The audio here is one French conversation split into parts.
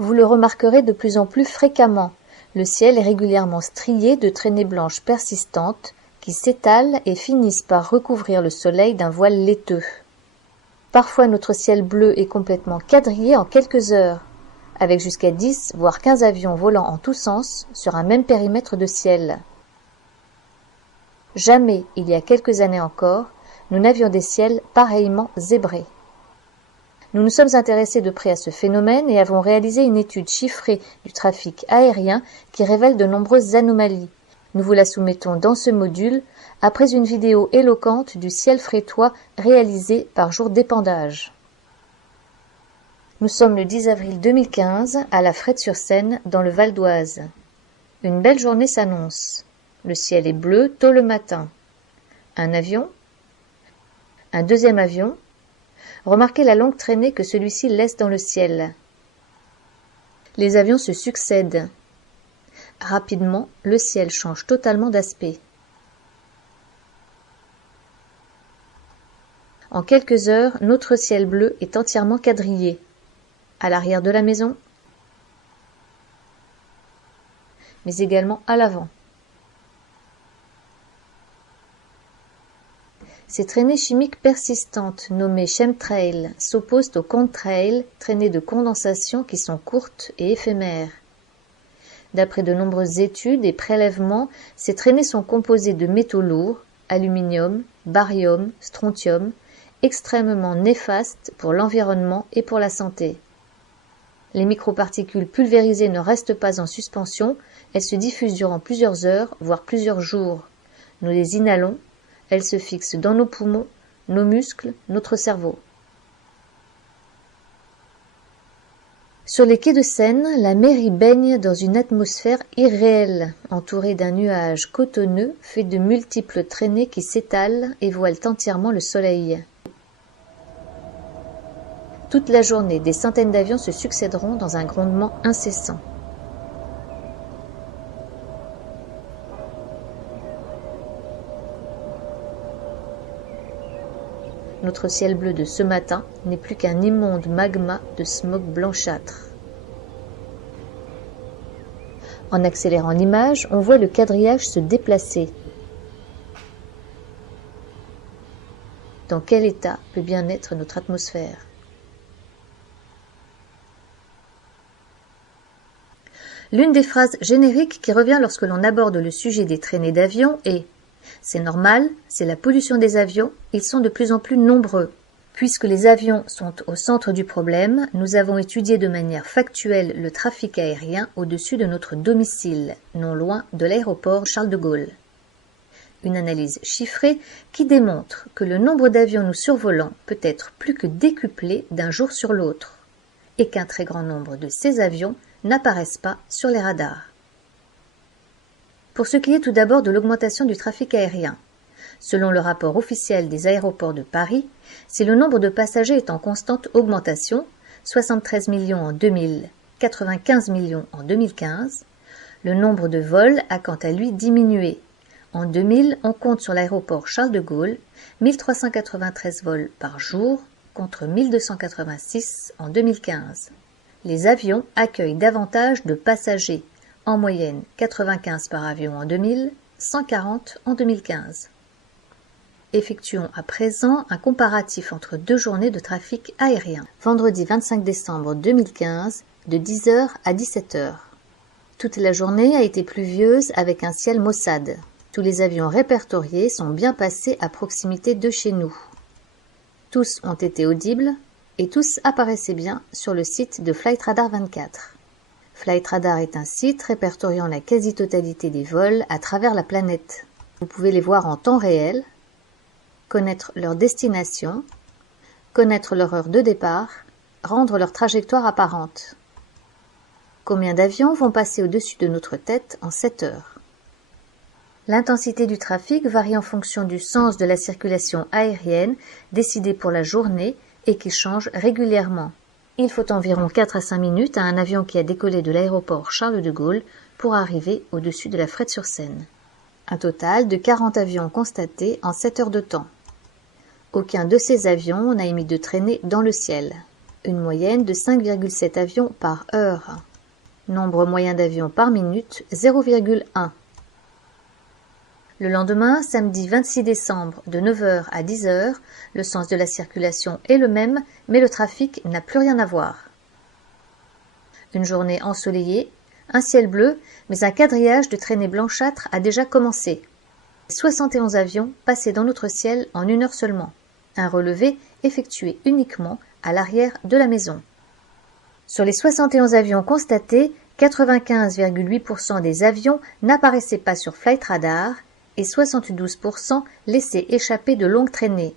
Vous le remarquerez de plus en plus fréquemment. Le ciel est régulièrement strié de traînées blanches persistantes qui s'étalent et finissent par recouvrir le soleil d'un voile laiteux. Parfois notre ciel bleu est complètement quadrillé en quelques heures, avec jusqu'à 10 voire 15 avions volant en tous sens sur un même périmètre de ciel. Jamais, il y a quelques années encore, nous n'avions des ciels pareillement zébrés. Nous nous sommes intéressés de près à ce phénomène et avons réalisé une étude chiffrée du trafic aérien qui révèle de nombreuses anomalies. Nous vous la soumettons dans ce module, après une vidéo éloquente du ciel frétois réalisée par jour d'épandage. Nous sommes le 10 avril 2015 à La Frette-sur-Seine dans le Val d'Oise. Une belle journée s'annonce. Le ciel est bleu tôt le matin. Un avion, un deuxième avion. Remarquez la longue traînée que celui-ci laisse dans le ciel. Les avions se succèdent. Rapidement, le ciel change totalement d'aspect. En quelques heures, notre ciel bleu est entièrement quadrillé. À l'arrière de la maison, mais également à l'avant. Ces traînées chimiques persistantes, nommées chemtrails, s'opposent aux contrails, traînées de condensation qui sont courtes et éphémères. D'après de nombreuses études et prélèvements, ces traînées sont composées de métaux lourds, aluminium, barium, strontium, extrêmement néfastes pour l'environnement et pour la santé. Les microparticules pulvérisées ne restent pas en suspension, elles se diffusent durant plusieurs heures, voire plusieurs jours. Nous les inhalons, elles se fixent dans nos poumons, nos muscles, notre cerveau. Sur les quais de Seine, la mer y baigne dans une atmosphère irréelle, entourée d'un nuage cotonneux fait de multiples traînées qui s'étalent et voilent entièrement le soleil. Toute la journée, des centaines d'avions se succéderont dans un grondement incessant. Notre ciel bleu de ce matin n'est plus qu'un immonde magma de smog blanchâtre. En accélérant l'image, on voit le quadrillage se déplacer. Dans quel état peut bien être notre atmosphère ? L'une des phrases génériques qui revient lorsque l'on aborde le sujet des traînées d'avions est « C'est normal, c'est la pollution des avions, ils sont de plus en plus nombreux ». Puisque les avions sont au centre du problème, nous avons étudié de manière factuelle le trafic aérien au-dessus de notre domicile, non loin de l'aéroport Charles de Gaulle. Une analyse chiffrée qui démontre que le nombre d'avions nous survolant peut être plus que décuplé d'un jour sur l'autre, et qu'un très grand nombre de ces avions n'apparaissent pas sur les radars. Pour ce qui est tout d'abord de l'augmentation du trafic aérien, selon le rapport officiel des aéroports de Paris, si le nombre de passagers est en constante augmentation, 73 millions en 2000, 95 millions en 2015, le nombre de vols a quant à lui diminué. En 2000, on compte sur l'aéroport Charles de Gaulle 1393 vols par jour contre 1286 en 2015. Les avions accueillent davantage de passagers, en moyenne 95 par avion en 2000, 140 en 2015. Effectuons à présent un comparatif entre deux journées de trafic aérien. Vendredi 25 décembre 2015, de 10h à 17h. Toute la journée a été pluvieuse avec un ciel maussade. Tous les avions répertoriés sont bien passés à proximité de chez nous. Tous ont été audibles et tous apparaissaient bien sur le site de Flightradar 24. Flightradar est un site répertoriant la quasi-totalité des vols à travers la planète. Vous pouvez les voir en temps réel, connaître leur destination, connaître leur heure de départ, rendre leur trajectoire apparente. Combien d'avions vont passer au-dessus de notre tête en 7 heures? L'intensité du trafic varie en fonction du sens de la circulation aérienne décidée pour la journée et qui change régulièrement. Il faut environ 4 à 5 minutes à un avion qui a décollé de l'aéroport Charles de Gaulle pour arriver au-dessus de la Frette-sur-Seine. Un total de 40 avions constatés en 7 heures de temps. Aucun de ces avions n'a émis de traînée dans le ciel. une moyenne de 5,7 avions par heure. Nombre moyen d'avions par minute, 0,1. Le lendemain, samedi 26 décembre, de 9h à 10h, le sens de la circulation est le même, mais le trafic n'a plus rien à voir. Une journée ensoleillée, un ciel bleu, mais un quadrillage de traînées blanchâtres a déjà commencé. 71 avions passaient dans notre ciel en 1 heure seulement. Un relevé effectué uniquement à l'arrière de la maison. Sur les 71 avions constatés, 95,8% des avions n'apparaissaient pas sur Flight Radar et 72% laissaient échapper de longues traînées.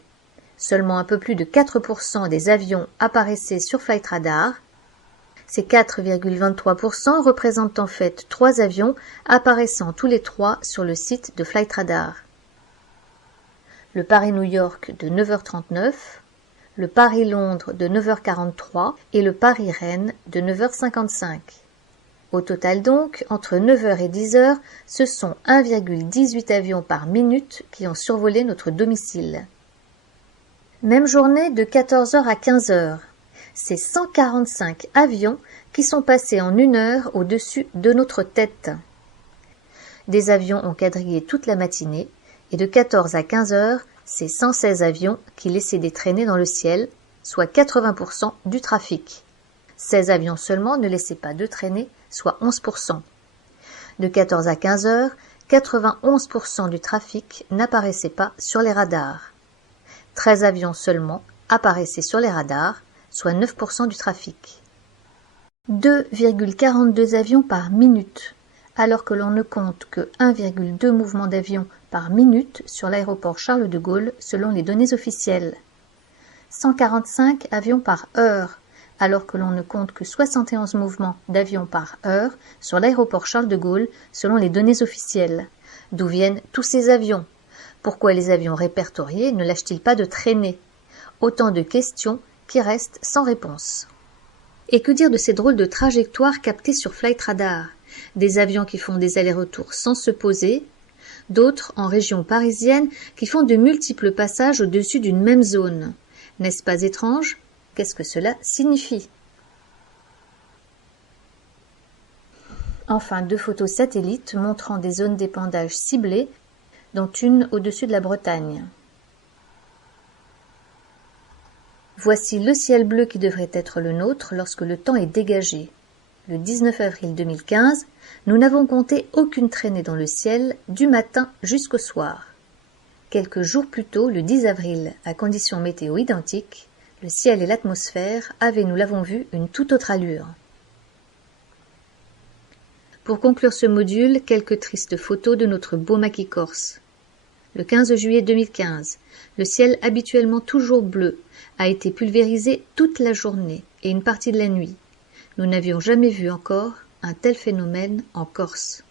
Seulement un peu plus de 4% des avions apparaissaient sur Flight Radar. Ces 4,23% représentent en fait 3 avions apparaissant tous les 3 sur le site de Flight Radar. Le Paris-New York de 9h39, le Paris-Londres de 9h43 et le Paris-Rennes de 9h55. Au total donc, entre 9h et 10h, ce sont 1,18 avions par minute qui ont survolé notre domicile. Même journée de 14h à 15h. C'est 145 avions qui sont passés en 1 heure au-dessus de notre tête. Des avions ont quadrillé toute la matinée et de 14 à 15 heures, c'est 116 avions qui laissaient des traînées dans le ciel, soit 80% du trafic. 16 avions seulement ne laissaient pas de traînées, soit 11%. De 14 à 15 heures, 91% du trafic n'apparaissait pas sur les radars. 13 avions seulement apparaissaient sur les radars, soit 9% du trafic. 2,42 avions par minute, alors que l'on ne compte que 1,2 mouvements d'avions par minute sur l'aéroport Charles de Gaulle selon les données officielles. 145 avions par heure, alors que l'on ne compte que 71 mouvements d'avions par heure sur l'aéroport Charles de Gaulle selon les données officielles. D'où viennent tous ces avions? Pourquoi les avions répertoriés ne lâchent-ils pas de traînées? Autant de questions qui restent sans réponse. Et que dire de ces drôles de trajectoires captées sur Flight Radar? Des avions qui font des allers-retours sans se poser, d'autres en région parisienne qui font de multiples passages au-dessus d'une même zone. N'est-ce pas étrange? Qu'est-ce que cela signifie? Enfin, 2 photos satellites montrant des zones d'épandage ciblées, dont une au-dessus de la Bretagne. Voici le ciel bleu qui devrait être le nôtre lorsque le temps est dégagé. Le 19 avril 2015, nous n'avons compté aucune traînée dans le ciel du matin jusqu'au soir. Quelques jours plus tôt, le 10 avril, à conditions météo identiques, le ciel et l'atmosphère avaient, nous l'avons vu, une toute autre allure. Pour conclure ce module, quelques tristes photos de notre beau maquis corse. Le 15 juillet 2015, le ciel habituellement toujours bleu a été pulvérisé toute la journée et une partie de la nuit. Nous n'avions jamais vu encore un tel phénomène en Corse.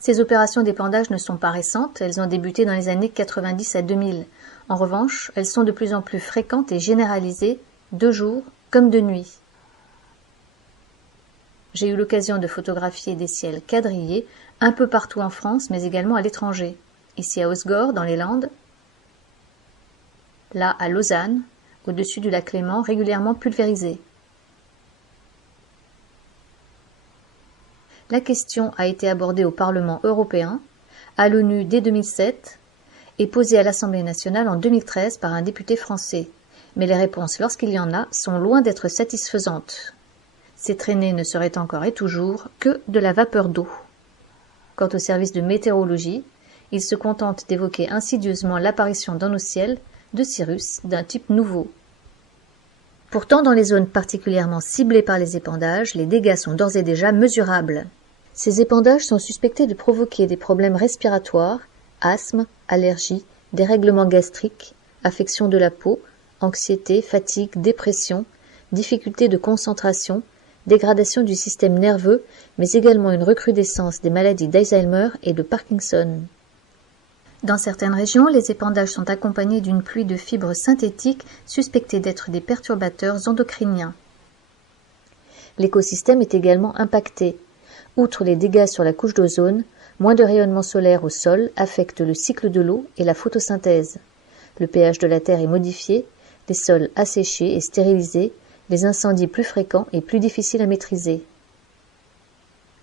Ces opérations d'épandage ne sont pas récentes, elles ont débuté dans les années 90 à 2000. En revanche, elles sont de plus en plus fréquentes et généralisées, de jour comme de nuit. J'ai eu l'occasion de photographier des ciels quadrillés un peu partout en France, mais également à l'étranger. Ici à Osgore, dans les Landes, là à Lausanne, au-dessus du lac Léman, régulièrement pulvérisé. La question a été abordée au Parlement européen, à l'ONU dès 2007 et posée à l'Assemblée nationale en 2013 par un député français. Mais les réponses, lorsqu'il y en a, sont loin d'être satisfaisantes. Ces traînées ne seraient encore et toujours que de la vapeur d'eau. Quant au service de météorologie, il se contente d'évoquer insidieusement l'apparition dans nos ciels de cirrus d'un type nouveau. Pourtant, dans les zones particulièrement ciblées par les épandages, les dégâts sont d'ores et déjà mesurables. Ces épandages sont suspectés de provoquer des problèmes respiratoires, asthme, allergies, dérèglements gastriques, affections de la peau, anxiété, fatigue, dépression, difficultés de concentration, dégradation du système nerveux, mais également une recrudescence des maladies d'Alzheimer et de Parkinson. Dans certaines régions, les épandages sont accompagnés d'une pluie de fibres synthétiques suspectées d'être des perturbateurs endocriniens. L'écosystème est également impacté. Outre les dégâts sur la couche d'ozone, moins de rayonnement solaire au sol affecte le cycle de l'eau et la photosynthèse. Le pH de la terre est modifié, les sols asséchés et stérilisés, les incendies plus fréquents et plus difficiles à maîtriser.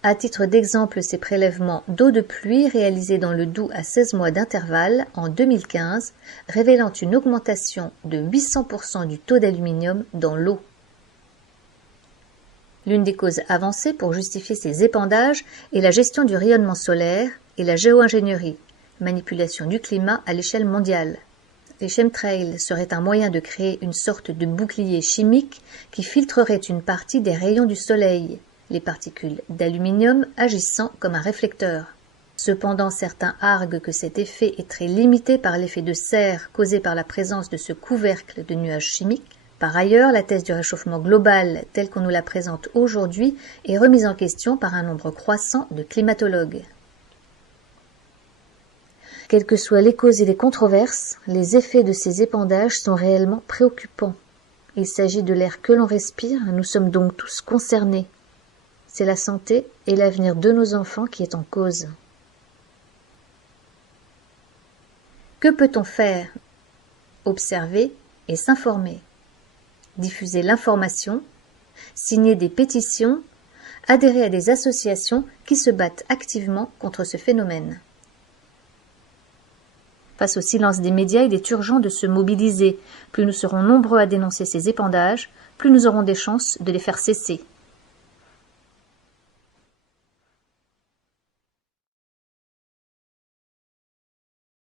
À titre d'exemple, ces prélèvements d'eau de pluie réalisés dans le Doubs à 16 mois d'intervalle en 2015, révélant une augmentation de 800% du taux d'aluminium dans l'eau. L'une des causes avancées pour justifier ces épandages est la gestion du rayonnement solaire et la géo-ingénierie, manipulation du climat à l'échelle mondiale. Les chemtrails seraient un moyen de créer une sorte de bouclier chimique qui filtrerait une partie des rayons du soleil, les particules d'aluminium agissant comme un réflecteur. Cependant, certains arguent que cet effet est très limité par l'effet de serre causé par la présence de ce couvercle de nuages chimiques. Par ailleurs, la thèse du réchauffement global, telle qu'on nous la présente aujourd'hui, est remise en question par un nombre croissant de climatologues. Quelles que soient les causes et les controverses, les effets de ces épandages sont réellement préoccupants. Il s'agit de l'air que l'on respire, nous sommes donc tous concernés. C'est la santé et l'avenir de nos enfants qui est en cause. Que peut-on faire? Observer et s'informer. Diffuser l'information, signer des pétitions, adhérer à des associations qui se battent activement contre ce phénomène. Face au silence des médias, il est urgent de se mobiliser. Plus nous serons nombreux à dénoncer ces épandages, plus nous aurons des chances de les faire cesser.